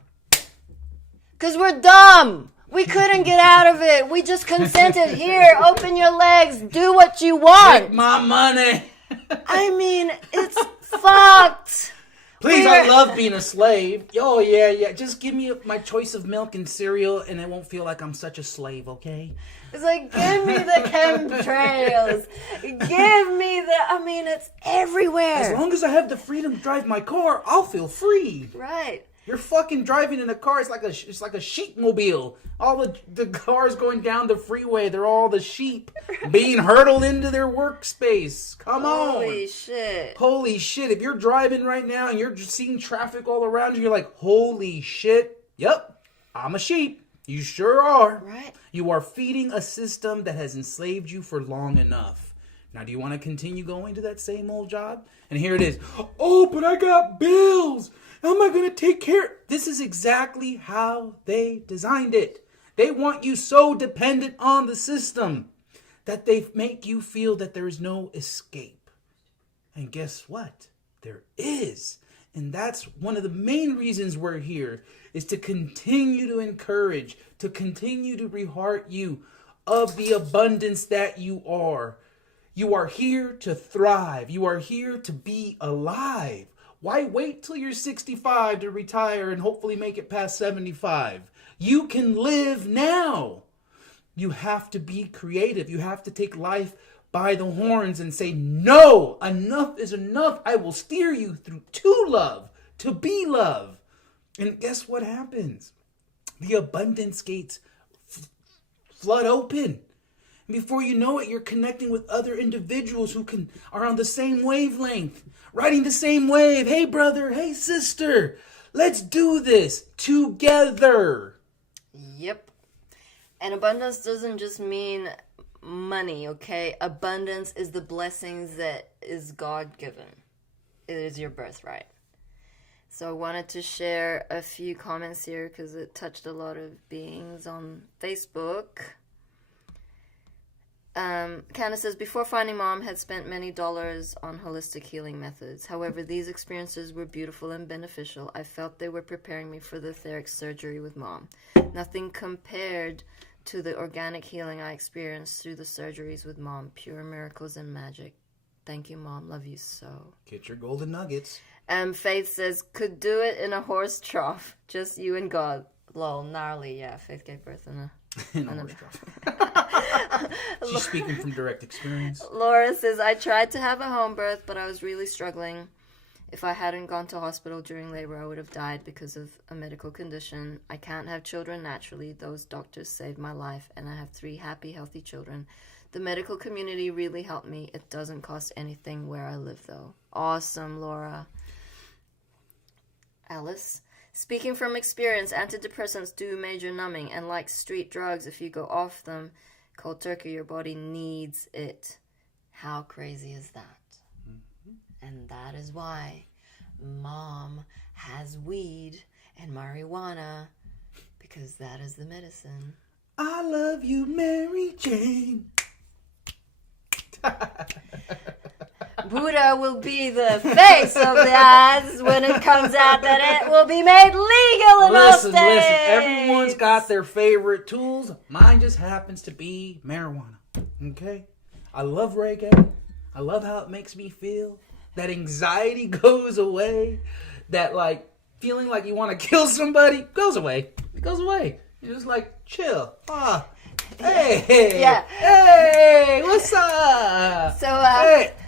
Because we're dumb. We couldn't get out of it. We just consented. Here, open your legs. Do what you want. Take my money. I mean, it's fucked. Please, I love being a slave. Oh, yeah. Just give me my choice of milk and cereal, and it won't feel like I'm such a slave, okay? It's like, give me the chemtrails. Give me it's everywhere. As long as I have the freedom to drive my car, I'll feel free. Right. You're fucking driving in a car. It's like a sheepmobile. All the cars going down the freeway. They're all the sheep being hurtled into their workspace. Come on. Holy shit. Holy shit. If you're driving right now and you're just seeing traffic all around you, you're like, holy shit. Yep, I'm a sheep. You sure are. Right. You are feeding a system that has enslaved you for long enough. Now, do you want to continue going to that same old job? And here it is. Oh, but I got bills. How am I going to take care? This is exactly how they designed it. They want you so dependent on the system that they make you feel that there is no escape. And guess what? There is. And that's one of the main reasons we're here, is to continue to encourage, to continue to reheart you of the abundance that you are. You are here to thrive. You are here to be alive. Why wait till you're 65 to retire and hopefully make it past 75? You can live now. You have to be creative. You have to take life by the horns and say, no, enough is enough. I will steer you through to love, to be love. And guess what happens? The abundance gates flood open. And before you know it, you're connecting with other individuals who are on the same wavelength, riding the same wave. Hey, brother. Hey, sister. Let's do this together. Yep. And abundance doesn't just mean money, okay? Abundance is the blessings that is God-given. It is your birthright. So I wanted to share a few comments here because it touched a lot of beings on Facebook. Candace says, before finding mom, had spent many dollars on holistic healing methods. However, these experiences were beautiful and beneficial. I felt they were preparing me for the etheric surgery with mom. Nothing compared to the organic healing I experienced through the surgeries with mom. Pure miracles and magic. Thank you, mom. Love you so. Get your golden nuggets. Faith says, could do it in a horse trough. Just you and God. Lol, gnarly. Yeah, Faith gave birth in a horse trough. She's speaking from direct experience. Laura says, I tried to have a home birth, but I was really struggling. If I hadn't gone to hospital during labor, I would have died because of a medical condition. I can't have children naturally. Those doctors saved my life, and I have 3 happy, healthy children. The medical community really helped me. It doesn't cost anything where I live, though. Awesome, Laura. Alice, speaking from experience, antidepressants do major numbing, and like street drugs, if you go off them cold turkey, your body needs it. How crazy is that? Mm-hmm. And that is why mom has weed and marijuana, because that is the medicine. I love you, Mary Jane. Buddha will be the face of the ads when it comes out that it will be made legal in all states. Listen, everyone's got their favorite tools. Mine just happens to be marijuana. Okay? I love reggae. I love how it makes me feel. That anxiety goes away. That, like, feeling like you want to kill somebody goes away. It goes away. You're just like, chill. Hey, yeah. Hey, what's up? So,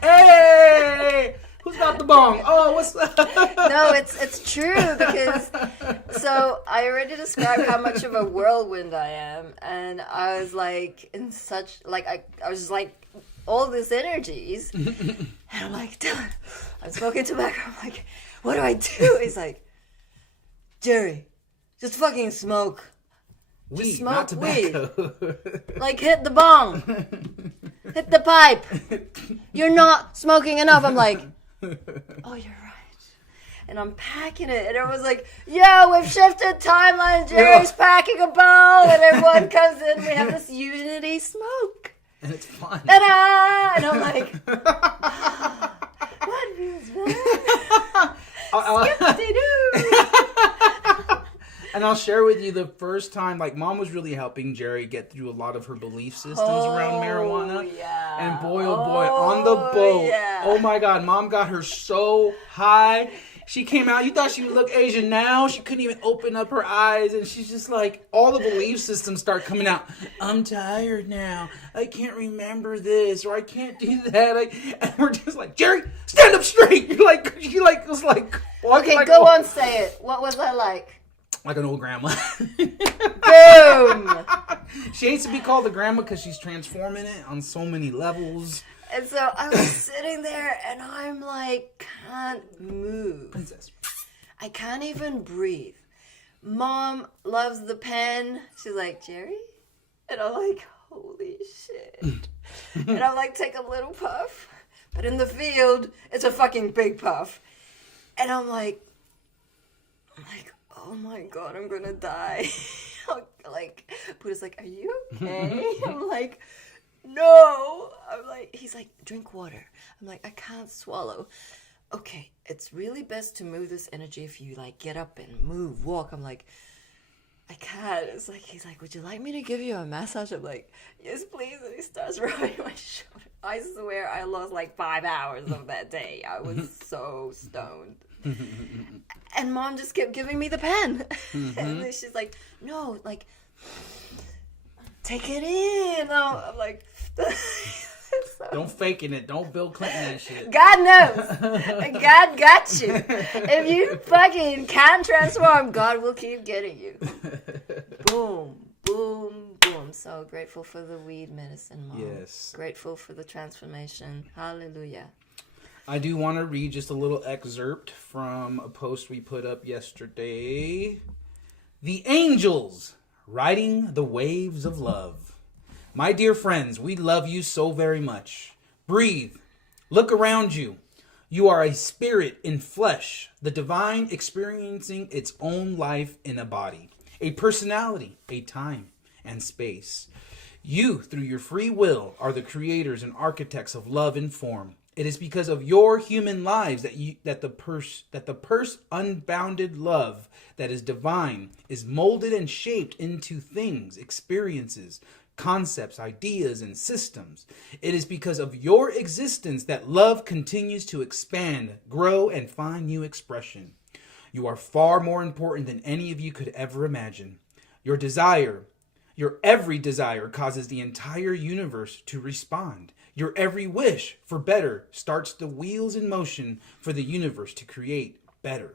hey, who's got the bong? Oh, what's up? No, it's true because, so I already described how much of a whirlwind I am, and I was like in such, like, I was like, all these energies, and I'm like, Dylan, I'm smoking tobacco, I'm like, what do I do? He's like, Jerry, just fucking smoke. Weed, smoke not tobacco. Weed. Like, hit the bong. Hit the pipe. You're not smoking enough. I'm like, oh, you're right. And I'm packing it. And everyone's like, yeah, we've shifted timelines. Jerry's packing a bowl. And everyone comes in. We have this unity smoke. And it's fun. Ta-da! And I'm like, what feels better? Skip-de-doo. And I'll share with you the first time, like, mom was really helping Jerry get through a lot of her belief systems around marijuana. Yeah. And boy, oh boy, on the boat, oh my God, mom got her so high. She came out, you thought she would look Asian now. She couldn't even open up her eyes. And she's just like, all the belief systems start coming out. I'm tired now. I can't remember this, or I can't do that. And we're just like, Jerry, stand up straight. She was like, okay, like, go on, say it. What was that like? Like an old grandma. Boom! She hates to be called a grandma because she's transforming it on so many levels. And so I was sitting there and I'm like, can't move. Princess. I can't even breathe. Mom loves the pen. She's like, Jerry? And I'm like, holy shit. And I'm like, take a little puff. But in the field, it's a fucking big puff. And I'm like, oh my God, I'm gonna die. Like, Buddha's like, are you okay? I'm like, no. I'm like, he's like, drink water. I'm like, I can't swallow. Okay, it's really best to move this energy if you like get up and move, walk. I'm like, I can't. It's like, he's like, would you like me to give you a massage? I'm like, yes, please. And he starts rubbing my shoulder. I swear I lost like 5 hours of that day. I was so stoned. And Mom just kept giving me the pen. And then she's like, no, like, take it in. I'm like, Don't faking it. Don't Bill Clinton that shit. God knows. God got you. If you fucking can't transform, God will keep getting you. Boom, boom, boom. So grateful for the weed medicine, Mom. Yes. Grateful for the transformation. Hallelujah. I do want to read just a little excerpt from a post we put up yesterday. The angels riding the waves of love. My dear friends, we love you so very much. Breathe. Look around you. You are a spirit in flesh, the divine experiencing its own life in a body, a personality, a time, and space. You, through your free will, are the creators and architects of love and form. It is because of your human lives that the purse unbounded love that is divine is molded and shaped into things, experiences, concepts, ideas, and systems. It is because of your existence that love continues to expand, grow, and find new expression. You are far more important than any of you could ever imagine. Your every desire causes the entire universe to respond. Your every wish for better starts the wheels in motion for the universe to create better.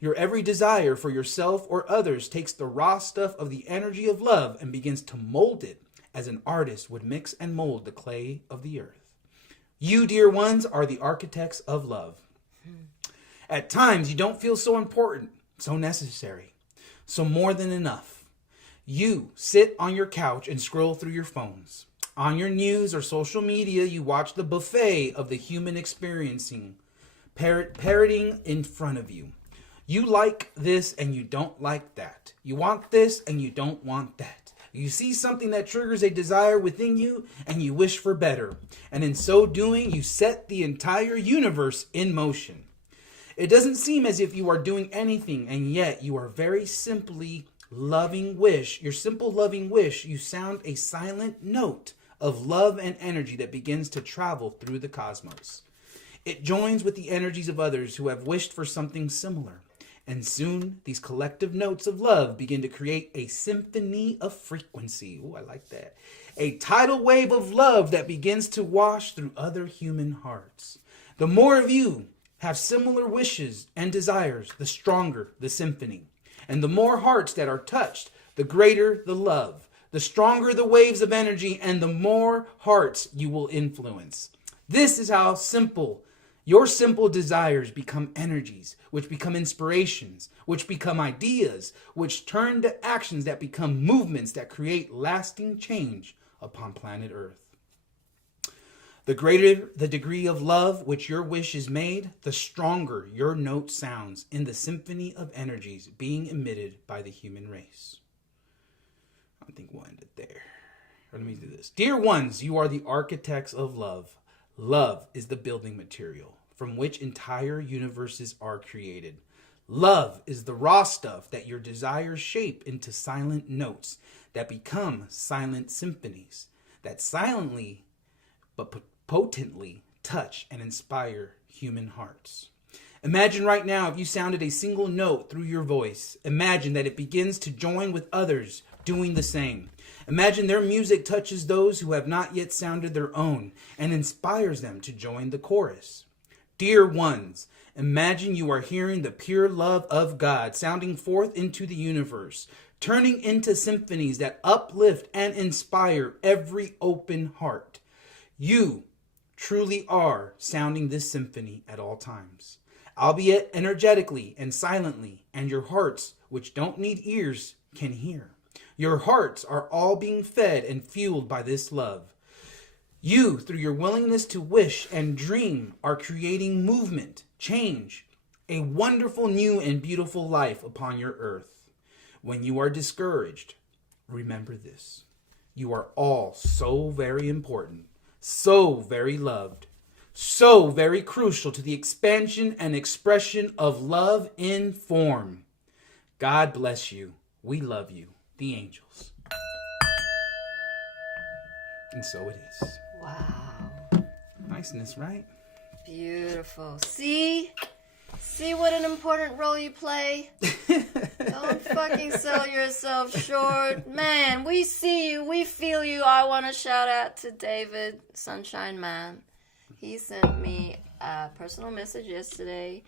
Your every desire for yourself or others takes the raw stuff of the energy of love and begins to mold it as an artist would mix and mold the clay of the earth. You, dear ones, are the architects of love. At times, you don't feel so important, so necessary, so more than enough. You sit on your couch and scroll through your phones. On your news or social media, you watch the buffet of the human experiencing, parroting in front of you. You like this and you don't like that. You want this and you don't want that. You see something that triggers a desire within you and you wish for better. And in so doing, you set the entire universe in motion. It doesn't seem as if you are doing anything, and yet you are very simply loving wish. Your simple loving wish, you sound a silent note of love and energy that begins to travel through the cosmos. It joins with the energies of others who have wished for something similar. And soon, these collective notes of love begin to create a symphony of frequency. Ooh, I like that. A tidal wave of love that begins to wash through other human hearts. The more of you have similar wishes and desires, the stronger the symphony. And the more hearts that are touched, the greater the love. The stronger the waves of energy, and the more hearts you will influence. This is how your simple desires become energies, which become inspirations, which become ideas, which turn to actions that become movements that create lasting change upon planet Earth. The greater the degree of love which your wish is made, the stronger your note sounds in the symphony of energies being emitted by the human race. I think we'll end it there. Or let me do this. Dear ones, you are the architects of love. Love is the building material from which entire universes are created. Love is the raw stuff that your desires shape into silent notes that become silent symphonies that silently but potently touch and inspire human hearts. Imagine right now if you sounded a single note through your voice. Imagine that it begins to join with others doing the same. Imagine their music touches those who have not yet sounded their own and inspires them to join the chorus. Dear ones, imagine you are hearing the pure love of God sounding forth into the universe, turning into symphonies that uplift and inspire every open heart. You truly are sounding this symphony at all times, albeit energetically and silently, and your hearts, which don't need ears, can hear. Your hearts are all being fed and fueled by this love. You, through your willingness to wish and dream, are creating movement, change, a wonderful new and beautiful life upon your earth. When you are discouraged, remember this. You are all so very important, so very loved, so very crucial to the expansion and expression of love in form. God bless you. We love you, the angels. And so it is. Wow. Niceness, right? Beautiful. See what an important role you play? Don't fucking sell yourself short. Man, we see you. We feel you. I want to shout out to David, Sunshine Man. He sent me a personal message yesterday,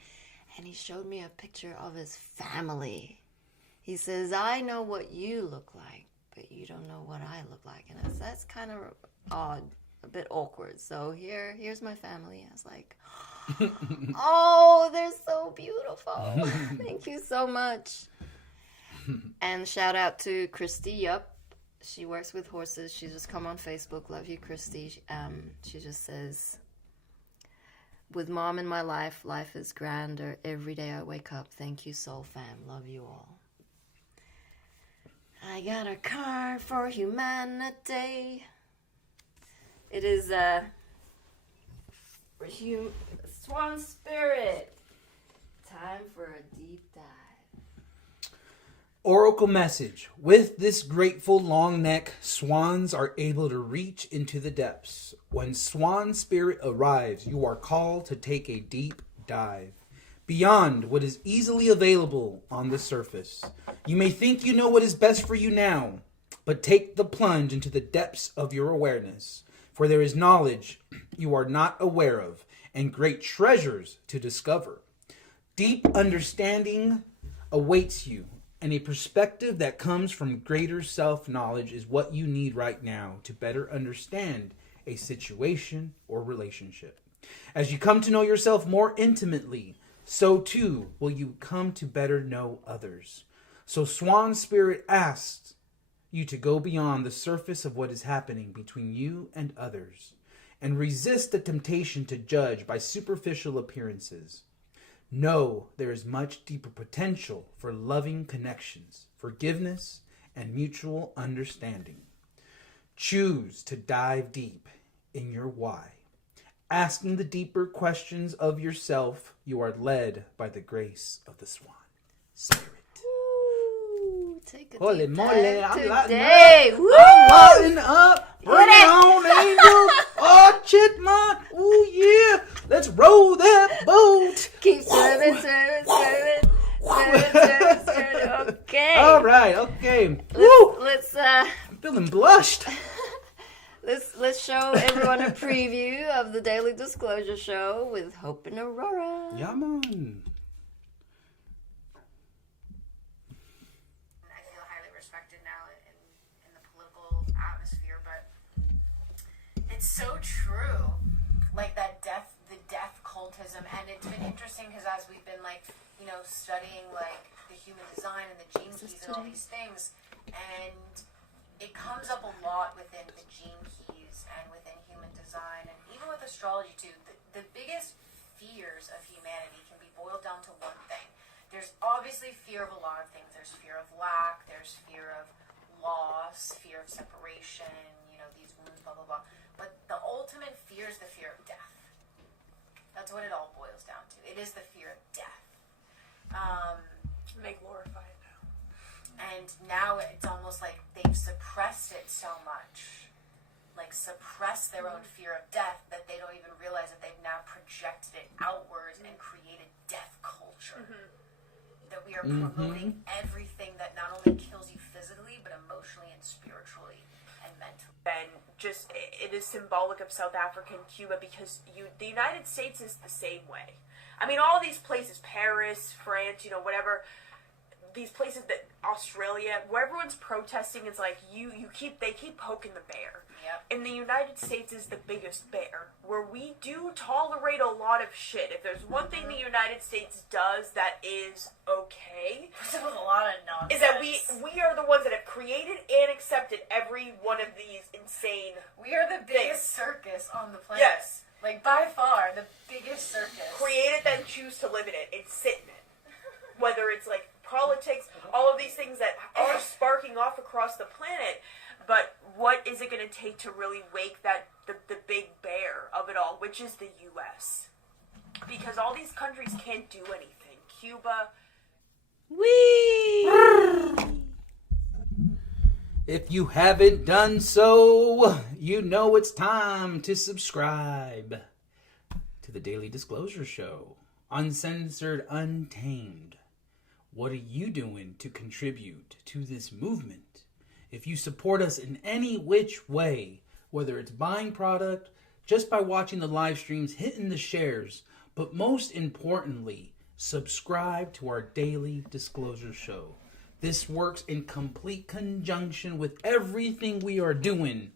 and he showed me a picture of his family. He says, I know what you look like, but you don't know what I look like. And that's kind of odd, a bit awkward. So here's my family. I was like, oh, they're so beautiful. Thank you so much. And shout out to Christy Yup. She works with horses. She just come on Facebook. Love you, Christy. She just says, with mom in my life, life is grander. Every day I wake up. Thank you, Soul Fam. Love you all. I got a card for humanity. It is Swan Spirit. Time for a deep dive. Oracle message. With this grateful long neck, swans are able to reach into the depths. When Swan Spirit arrives, you are called to take a deep dive beyond what is easily available on the surface. You may think you know what is best for you now, but take the plunge into the depths of your awareness, for there is knowledge you are not aware of and great treasures to discover. Deep understanding awaits you, and a perspective that comes from greater self-knowledge is what you need right now to better understand a situation or relationship. As you come to know yourself more intimately, so too will you come to better know others. So Swan Spirit asks you to go beyond the surface of what is happening between you and others, and resist the temptation to judge by superficial appearances. Know there is much deeper potential for loving connections, forgiveness, and mutual understanding. Choose to dive deep in your why. Asking the deeper questions of yourself, you are led by the grace of the Swan Spirit. Ooh, take a Holy deep moly, dive I'm lighting today. up. Woo! I'm lighting up. Bring it on, angels. Oh, Chipmunk. Ooh, yeah. Let's roll that boat. Keep swimming. Okay. All right, okay. Woo. Let's I'm feeling blushed. Let's show everyone a preview of the Daily Disclosure Show with Hope and Aurora. Yeah, man. I feel highly respected now in the political atmosphere, but it's so true. Like the death cultism, and it's been interesting because as we've been studying the human design and the gene keys and all these things, and it comes up a lot within the gene keys and within human design, and even with astrology too. The biggest fears of humanity can be boiled down to one thing. There's obviously fear of a lot of things. There's fear of lack, there's fear of loss, fear of separation, these wounds, blah, blah, blah. But the ultimate fear is the fear of death. That's what it all boils down to. It is the fear of death. They glorify it now. And now it's almost like they've suppressed it so much. Suppressed their own fear of death that they don't even realize that they've now projected it outwards and created death culture. That we are promoting everything that not only kills you physically, but emotionally and spiritually and mentally. And just, it is symbolic of South Africa and Cuba because the United States is the same way. I mean, all these places, Paris, France, whatever, these places that, Australia, where everyone's protesting, it's like, they keep poking the bear. Yep. And the United States is the biggest bear, where we do tolerate a lot of shit. If there's one thing the United States does that is okay, With a lot of nonsense. is that we are the ones that have created and accepted every one of these insane We are the biggest circus on the planet. Yes. By far, the biggest circus. create it, then choose to live in it and sit in it. Whether it's politics, all of these things that are sparking off across the planet. But what is it going to take to really wake the big bear of it all, which is the U.S. Because all these countries can't do anything. Cuba. Whee! If you haven't done so, you know it's time to subscribe to the Daily Disclosure Show. Uncensored, Untamed. What are you doing to contribute to this movement? If you support us in any which way, whether it's buying product, just by watching the live streams, hitting the shares, but most importantly, subscribe to our Daily Disclosure Show. This works in complete conjunction with everything we are doing,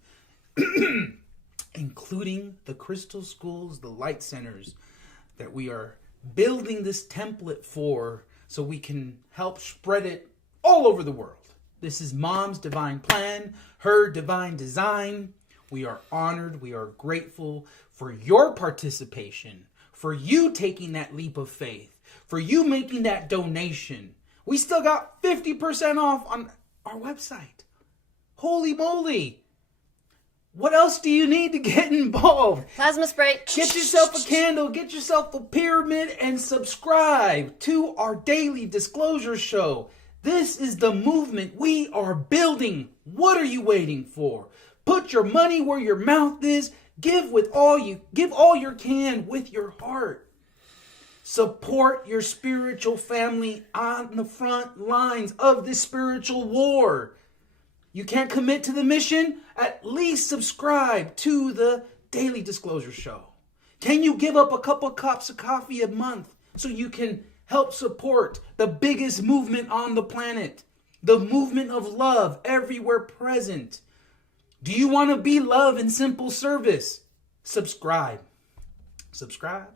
including the crystal schools, the light centers that we are building this template for, so we can help spread it all over the world. This is Mom's divine plan, her divine design. We are honored, we are grateful for your participation, for you taking that leap of faith, for you making that donation. We still got 50% off on our website. Holy moly. What else do you need to get involved? Plasma spray. Get yourself a candle, get yourself a pyramid, and subscribe to our Daily Disclosure Show. This is the movement we are building. What are you waiting for? Put your money where your mouth is. Give all you can with your heart. Support your spiritual family on the front lines of this spiritual war. You can't commit to the mission? At least subscribe to the Daily Disclosure Show. Can you give up a couple cups of coffee a month so you can help support the biggest movement on the planet? The movement of love everywhere present. Do you want to be love in simple service? Subscribe. Subscribe.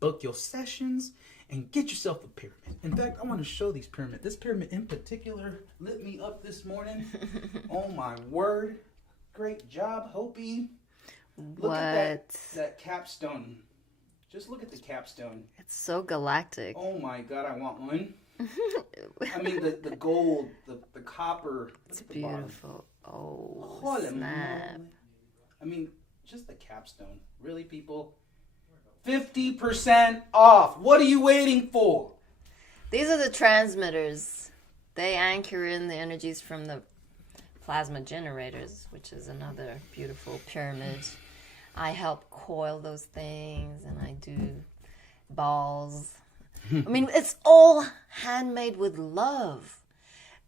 Book your sessions and get yourself a pyramid. In fact, I want to show these pyramids. This pyramid in particular lit me up this morning. Oh my word. Great job, Hopi. Look at that capstone. Just look at the capstone. It's so galactic. Oh my God, I want one. I mean, the gold, the copper. It's beautiful. Oh, Holy snap. moly. I mean, just the capstone. Really, people? 50% off. What are you waiting for? These are the transmitters. They anchor in the energies from the plasma generators, which is another beautiful pyramid. I help coil those things, and I do balls. I mean, it's all handmade with love.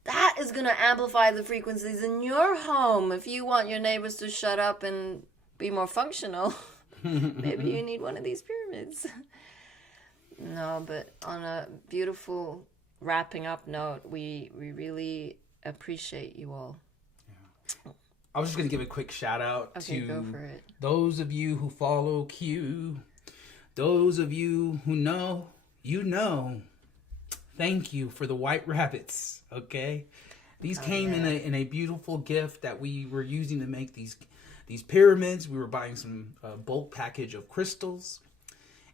That is going to amplify the frequencies in your home. If you want your neighbors to shut up and be more functional, maybe you need one of these pyramids. No, but on a beautiful wrapping up note, we really appreciate you all. Yeah. I was just going to give a quick shout out Okay, to go for it. those of you who follow Q, those of you who know, you know. Thank you for the white rabbits, okay? These came in a beautiful gift that we were using to make these pyramids. We were buying some bulk package of crystals.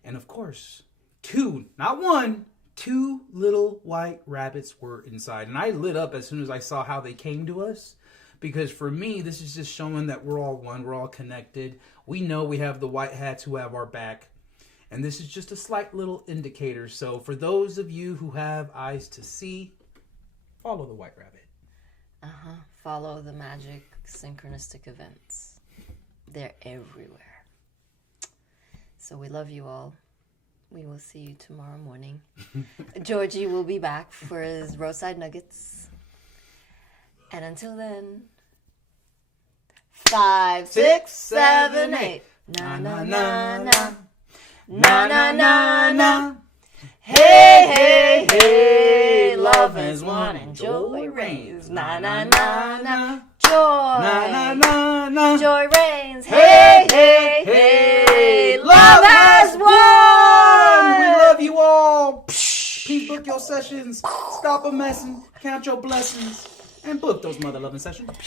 And of course, two, not one, two little white rabbits were inside. And I lit up as soon as I saw how they came to us. Because for me, this is just showing that we're all one, we're all connected. We know we have the white hats who have our back. And this is just a slight little indicator. So for those of you who have eyes to see, follow the white rabbit. Follow the magic synchronistic events. They're everywhere. So we love you all. We will see you tomorrow morning. Georgie will be back for his roadside nuggets. And until then, 5, 6, 7, 8. Na na na na. Na na na na. Hey, hey, hey. Love is one and joy reigns. Na na na na. Joy. Na na na na. Joy reigns. Hey, hey, hey. Love has won. We love you all. Please book your sessions. Stop a messing. Count your blessings. And book those mother loving sessions.